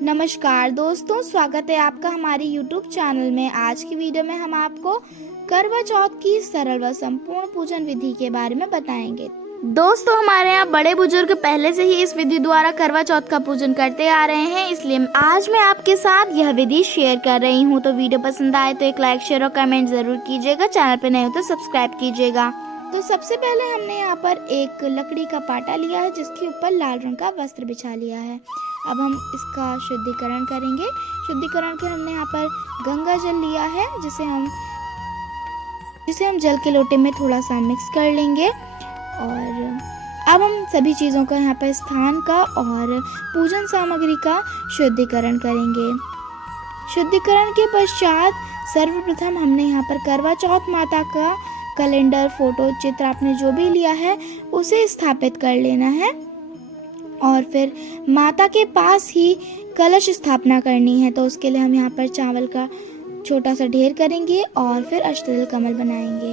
नमस्कार दोस्तों, स्वागत है आपका हमारे YouTube चैनल में। आज की वीडियो में हम आपको करवा चौथ की सरल व संपूर्ण पूजन विधि के बारे में बताएंगे। दोस्तों, हमारे यहाँ बड़े बुजुर्ग पहले से ही इस विधि द्वारा करवा चौथ का पूजन करते आ रहे हैं, इसलिए आज मैं आपके साथ यह विधि शेयर कर रही हूँ। तो वीडियो पसंद आए तो एक लाइक, शेयर और कमेंट जरूर कीजिएगा। चैनल पे नए हो तो सब्सक्राइब कीजिएगा। तो सबसे पहले हमने यहाँ पर एक लकड़ी का पाटा लिया है, जिसके ऊपर लाल रंग का वस्त्र बिछा लिया है। अब हम इसका शुद्धिकरण करेंगे। शुद्धिकरण के हमने यहाँ पर गंगा जल लिया है, जिसे हम जल के लोटे में थोड़ा सा मिक्स कर लेंगे। और अब हम सभी चीज़ों का यहाँ पर स्थान का और पूजन सामग्री का शुद्धिकरण करेंगे। शुद्धिकरण के पश्चात सर्वप्रथम हमने यहाँ पर करवा चौथ माता का कैलेंडर, फोटो, चित्र आपने जो भी लिया है उसे स्थापित कर लेना है। और फिर माता के पास ही कलश स्थापना करनी है। तो उसके लिए हम यहाँ पर चावल का छोटा सा ढेर करेंगे और फिर अष्टदल कमल बनाएंगे।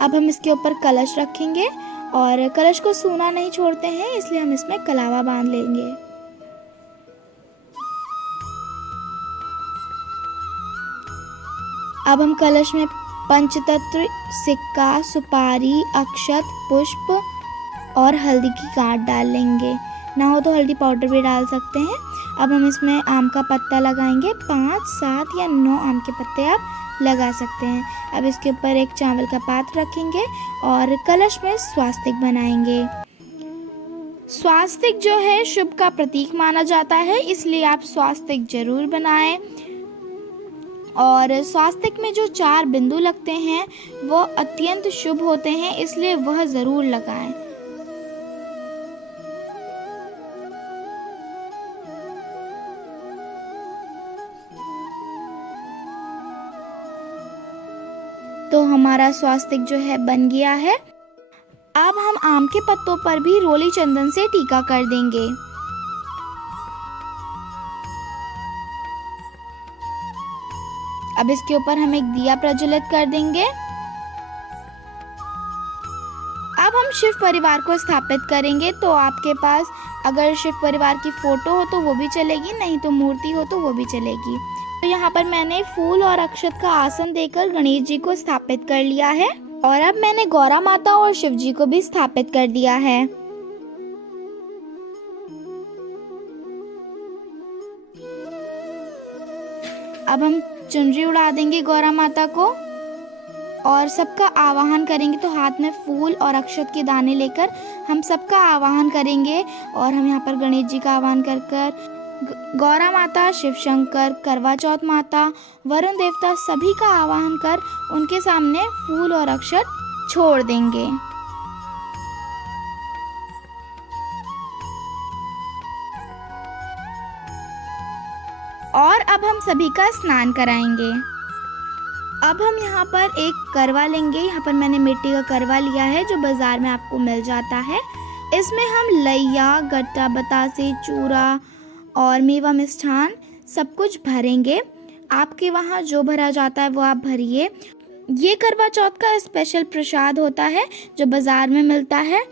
अब हम इसके ऊपर कलश रखेंगे और कलश को सूना नहीं छोड़ते हैं, इसलिए हम इसमें कलावा बांध लेंगे। अब हम कलश में पंचतत्व, सिक्का, सुपारी, अक्षत, पुष्प और हल्दी की गांठ डाल लेंगे। ना हो तो हल्दी पाउडर भी डाल सकते हैं। अब हम इसमें आम का पत्ता लगाएंगे। 5, 7 या 9 आम के पत्ते आप लगा सकते हैं। अब इसके ऊपर एक चावल का पात्र रखेंगे और कलश में स्वास्तिक बनाएंगे। स्वास्तिक जो है शुभ का प्रतीक माना जाता है, इसलिए आप स्वास्तिक जरूर बनाएं। और स्वास्तिक में जो 4 बिंदु लगते हैं वो अत्यंत शुभ होते हैं, इसलिए वह जरूर लगाएं। तो हमारा स्वास्तिक जो है बन गया है। अब हम आम के पत्तों पर भी रोली चंदन से टीका कर देंगे। अब इसके ऊपर हम एक दिया प्रज्वलित कर देंगे। अब हम शिव परिवार को स्थापित करेंगे। तो आपके पास अगर शिव परिवार की फोटो हो तो वो भी चलेगी, नहीं तो मूर्ति हो तो वो भी चलेगी। तो यहाँ पर मैंने फूल और अक्षत का आसन देकर गणेश जी को स्थापित कर लिया है। और अब मैंने गौरा माता और शिव जी को भी स्थापित कर दिया है। अब हम चुनरी उड़ा देंगे गौरा माता को और सबका आवाहन करेंगे। तो हाथ में फूल और अक्षत के दाने लेकर हम सबका आवाहन करेंगे। और हम यहाँ पर गणेश जी का आवाहन कर गौरा माता, शिव शंकर, करवा चौथ माता, वरुण देवता सभी का आवाहन कर उनके सामने फूल और अक्षत छोड़ देंगे। और अब हम सभी का स्नान कराएंगे। अब हम यहाँ पर एक करवा लेंगे। यहाँ पर मैंने मिट्टी का करवा लिया है, जो बाजार में आपको मिल जाता है। इसमें हम लैया, गट्टा, बतासे, चूरा और मेवा मिष्ठान सब कुछ भरेंगे। आपके वहाँ जो भरा जाता है वो आप भरिए। ये करवा चौथ का स्पेशल प्रसाद होता है जो बाजार में मिलता है।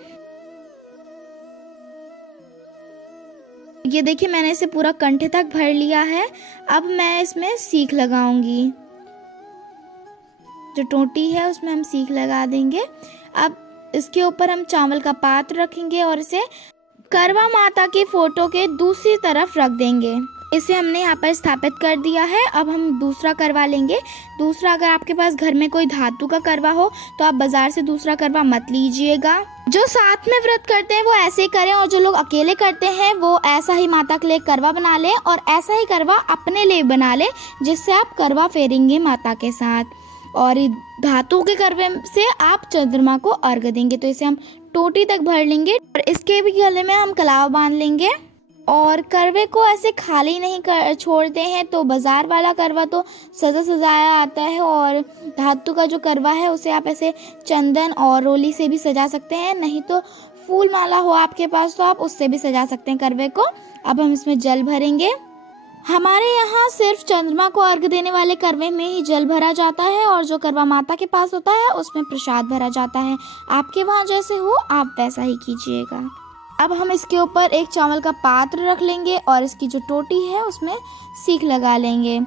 ये देखिए, मैंने इसे पूरा कंठे तक भर लिया है। अब मैं इसमें सीख लगाऊंगी। जो टोटी है उसमें हम सीख लगा देंगे। अब इसके ऊपर हम चावल का पात्र रखेंगे और इसे करवा माता की फोटो के दूसरी तरफ रख देंगे। इसे हमने यहाँ पर स्थापित कर दिया है। अब हम दूसरा करवा लेंगे। दूसरा, अगर आपके पास घर में कोई धातु का करवा हो तो आप बाजार से दूसरा करवा मत लीजिएगा। जो साथ में व्रत करते हैं वो ऐसे ही करें, और जो लोग अकेले करते हैं वो ऐसा ही माता के लिए करवा बना लें और ऐसा ही करवा अपने लिए बना लें, जिससे आप करवा फेरेंगे माता के साथ। और धातु के करवे से आप चंद्रमा को अर्घ देंगे। तो इसे हम टोटी तक भर लेंगे और इसके भी गले में हम कलाव बांध लेंगे। और करवे को ऐसे खाली नहीं छोड़ते हैं। तो बाजार वाला करवा तो सजा सजाया आता है, और धातु का जो करवा है उसे आप ऐसे चंदन और रोली से भी सजा सकते हैं, नहीं तो फूल माला हो आपके पास तो आप उससे भी सजा सकते हैं करवे को। अब हम इसमें जल भरेंगे। हमारे यहाँ सिर्फ चंद्रमा को अर्घ देने वाले करवे में ही जल भरा जाता है और जो करवा माता के पास होता है उसमें प्रसाद भरा जाता है। आपके वहाँ जैसे हो आप वैसा ही कीजिएगा। अब हम इसके ऊपर एक चावल का पात्र रख लेंगे और इसकी जो टोटी है उसमें सीख लगा लेंगे।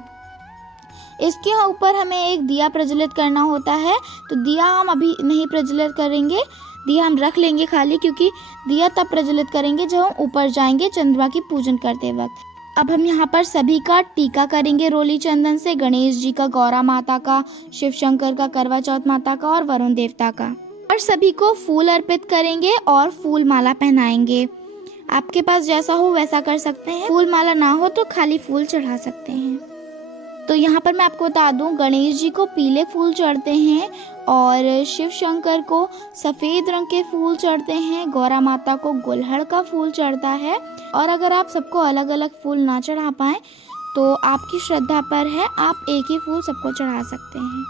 इसके ऊपर हमें एक दिया प्रज्वलित करना होता है, तो दिया हम अभी नहीं प्रज्वलित करेंगे, दिया हम रख लेंगे खाली, क्योंकि दिया तब प्रज्वलित करेंगे जब हम ऊपर जाएंगे चंद्रमा की पूजन करते वक्त। अब हम यहाँ पर सभी का टीका करेंगे रोली चंदन से, गणेश जी का, गौरा माता का, शिव शंकर का, करवा चौथ माता का और वरुण देवता का। और सभी को फूल अर्पित करेंगे और फूल माला पहनाएंगे। आपके पास जैसा हो वैसा कर सकते हैं, फूल माला ना हो तो खाली फूल चढ़ा सकते हैं। तो यहाँ पर मैं आपको बता दूं, गणेश जी को पीले फूल चढ़ते हैं और शिव शंकर को सफ़ेद रंग के फूल चढ़ते हैं, गौरा माता को गुलहड़ का फूल चढ़ता है। और अगर आप सबको अलग अलग फूल ना चढ़ा पाएँ तो आपकी श्रद्धा पर है, आप एक ही फूल सबको चढ़ा सकते हैं।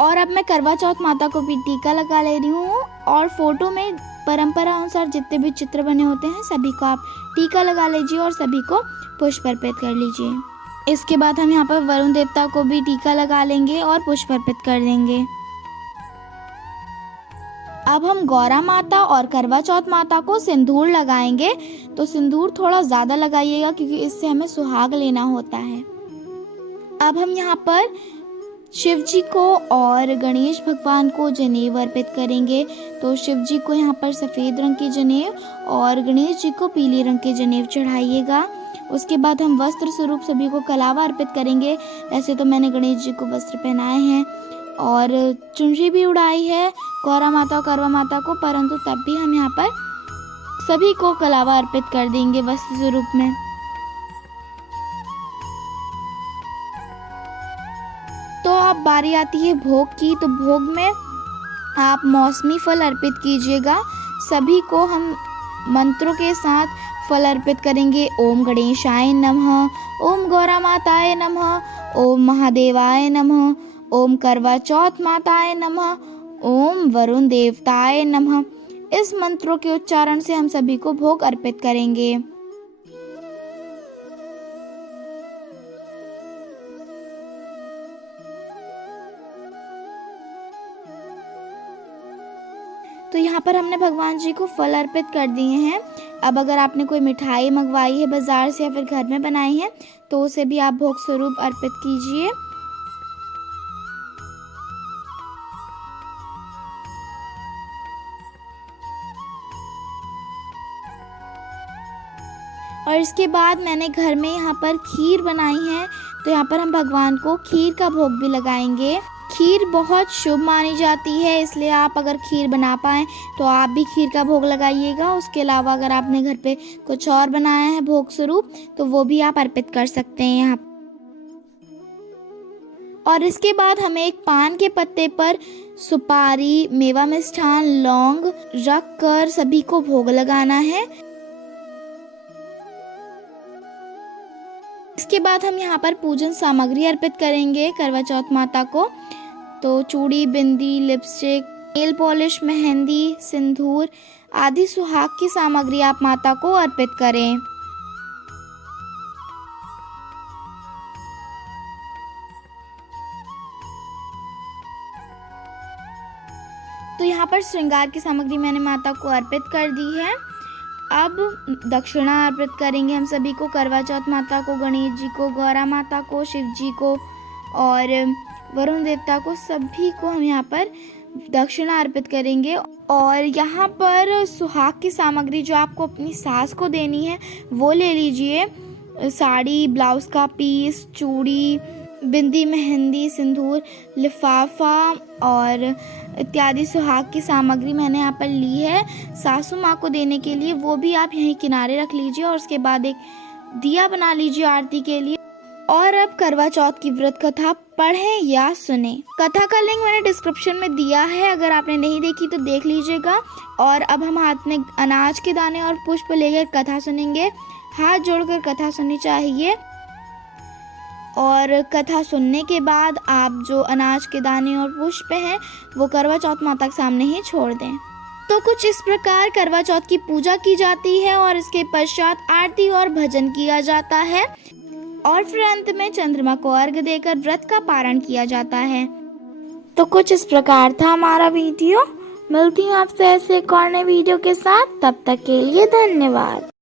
और अब मैं करवा चौथ माता को भी टीका लगा ले रही हूँ और फोटो में परंपरा अनुसार जितने भी चित्र बने होते हैं सभी को आप टीका लगा लीजिए और सभी को पुष्प अर्पित कर लीजिए। इसके बाद हम यहाँ पर वरुण देवता को भी टीका लगा लेंगे और पुष्प अर्पित कर देंगे। अब हम गौरा माता और करवा चौथ माता को सिंदूर लगाएंगे, तो सिंदूर थोड़ा ज़्यादा लगाइएगा क्योंकि इससे हमें सुहाग लेना होता है। अब हम यहाँ पर शिव जी को और गणेश भगवान को जनेऊ अर्पित करेंगे, तो शिव जी को यहाँ पर सफ़ेद रंग की जनेऊ और गणेश जी को पीले रंग के जनेऊ चढ़ाइएगा। उसके बाद हम वस्त्र स्वरूप सभी को कलावा अर्पित करेंगे। वैसे तो मैंने गणेश जी को वस्त्र पहनाए हैं और चुनरी भी उड़ाई है गौरा माता और करवा माता को, परंतु तब भी हम यहाँ पर सभी को कलावा अर्पित कर देंगे वस्त्र स्वरूप में। तो अब बारी आती है भोग की, तो भोग में आप मौसमी फल अर्पित कीजिएगा। सभी को हम मंत्रों के साथ फल अर्पित करेंगे। ओम गणेशाय नमः, ओम गौरा माताय नमः, ओम महादेवाय नमः, ओम करवा चौथ माताय नमः, ओम वरुण देवताय नमः। इस मंत्रों के उच्चारण से हम सभी को भोग अर्पित करेंगे। तो यहाँ पर हमने भगवान जी को फल अर्पित कर दिए हैं। अब अगर आपने कोई मिठाई मंगवाई है बाज़ार से या फिर घर में बनाई है तो उसे भी आप भोग स्वरूप अर्पित कीजिए। और इसके बाद मैंने घर में यहाँ पर खीर बनाई है, तो यहाँ पर हम भगवान को खीर का भोग भी लगाएंगे। खीर बहुत शुभ मानी जाती है, इसलिए आप अगर खीर बना पाएँ तो आप भी खीर का भोग लगाइएगा। उसके अलावा अगर आपने घर पे कुछ और बनाया है भोग स्वरूप तो वो भी आप अर्पित कर सकते हैं यहाँ। और इसके बाद हमें एक पान के पत्ते पर सुपारी, मेवा मिष्ठान, लौंग रख कर सभी को भोग लगाना है। इसके बाद हम यहाँ पर पूजन सामग्री अर्पित करेंगे करवा चौथ माता को, तो चूड़ी, बिंदी, लिपस्टिक, नेल पॉलिश, मेहंदी, सिंदूर आदि सुहाग की सामग्री आप माता को अर्पित करें। तो यहाँ पर श्रृंगार की सामग्री मैंने माता को अर्पित कर दी है। अब दक्षिणा अर्पित करेंगे हम सभी को, करवा चौथ माता को, गणेश जी को, गौरा माता को, शिव जी को और वरुण देवता को, सभी को हम यहाँ पर दक्षिणा अर्पित करेंगे। और यहाँ पर सुहाग की सामग्री जो आपको अपनी सास को देनी है वो ले लीजिए। साड़ी, ब्लाउज का पीस, चूड़ी, बिंदी, मेहंदी, सिंदूर, लिफाफा और इत्यादि सुहाग की सामग्री मैंने यहाँ पर ली है सासू माँ को देने के लिए, वो भी आप यहीं किनारे रख लीजिए। और उसके बाद एक दिया बना लीजिए आरती के लिए। और अब करवा चौथ की व्रत कथा पढ़ें या सुने। कथा का लिंक मैंने डिस्क्रिप्शन में दिया है, अगर आपने नहीं देखी तो देख लीजिएगा। और अब हम हाथ में अनाज के दाने और पुष्प लेकर कथा सुनेंगे। हाथ जोड़कर कथा सुननी चाहिए और कथा सुनने के बाद आप जो अनाज के दाने और पुष्प हैं वो करवा चौथ माता के सामने ही छोड़ दें। तो कुछ इस प्रकार करवा चौथ की पूजा की जाती है और इसके पश्चात आरती और भजन किया जाता है और फिर अंत में चंद्रमा को अर्घ देकर व्रत का पारण किया जाता है। तो कुछ इस प्रकार था हमारा वीडियो। मिलती हूँ आपसे ऐसे एक और नए वीडियो के साथ, तब तक के लिए धन्यवाद।